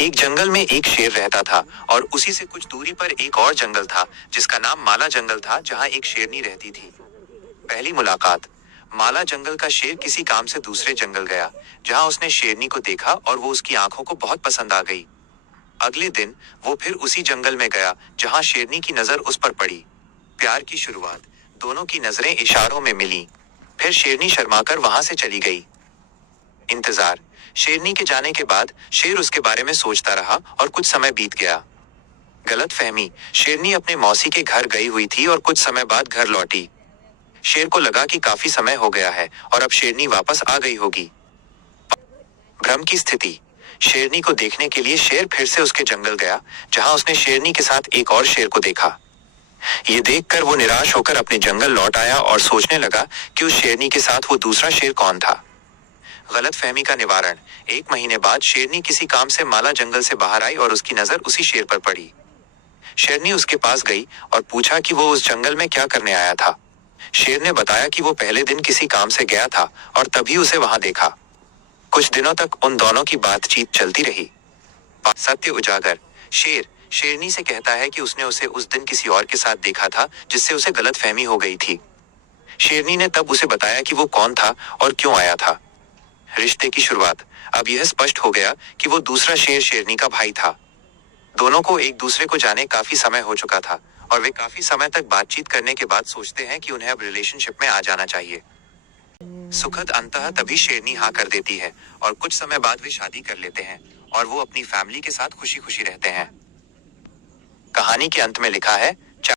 एक जंगल में एक शेर रहता था और उसी से कुछ दूरी पर एक और जंगल था जिसका नाम माला जंगल था, जहाँ एक शेरनी रहती थी। पहली मुलाकात। माला जंगल का शेर किसी काम से दूसरे जंगल गया, जहाँ उसने शेरनी को देखा और वो उसकी आंखों को बहुत पसंद आ गई। अगले दिन वो फिर उसी जंगल में गया जहाँ शेरनी की नजर उस पर पड़ी। प्यार की शुरुआत। दोनों की नजरें इशारों में मिली। फिर शेरनी शर्माकर वहां से चली गई। इंतजार। शेरनी के जाने के बाद शेर उसके बारे में सोचता रहा और कुछ समय बीत गया। गलत फहमी। शेरनी अपने मौसी के घर गई हुई थी और कुछ समय बाद घर लौटी। शेर को लगा कि काफी समय हो गया है और अब शेरनी वापस आ गई होगी। भ्रम की स्थिति। शेरनी को देखने के लिए शेर फिर से उसके जंगल गया, जहां उसने शेरनी के साथ एक और शेर को देखा। ये देखकर वो निराश होकर अपने जंगल लौट आया और सोचने लगा कि उस शेरनी के साथ वो दूसरा शेर कौन था। गलत फहमी का निवारण। 1 महीने बाद शेरनी किसी काम से माला जंगल से बाहर आई और उसकी नजर उसी शेर पर पड़ी। शेरनी उसके पास गई और पूछा कि वो उस जंगल में क्या करने आया था। शेर ने बताया कि वो पहले दिन किसी काम से गया था और तभी उसे वहां देखा। कुछ दिनों तक उन दोनों की बातचीत चलती रही। सत्य उजागर। शेर शेरनी से कहता है कि उसने उसे उस दिन किसी और के साथ देखा था, जिससे उसे गलत फहमी हो गई थी। शेरनी ने तब उसे बताया कि वो कौन था और क्यों आया था। रिश्ते की शुरुआत। अब यह स्पष्ट हो गया कि वो दूसरा शेर शेरनी का भाई था। दोनों को एक दूसरे को जाने काफी समय हो चुका था और वे काफी समय तक बातचीत करने के बाद सोचते हैं कि उन्हें अब रिलेशनशिप में आ जाना चाहिए। सुखद अंततः तभी शेरनी हाँ कर देती है और कुछ समय बाद वे शादी कर लेते हैं और वो अपनी फैमिली के साथ खुशी खुशी रहते हैं। कहानी के अंत में लिखा है,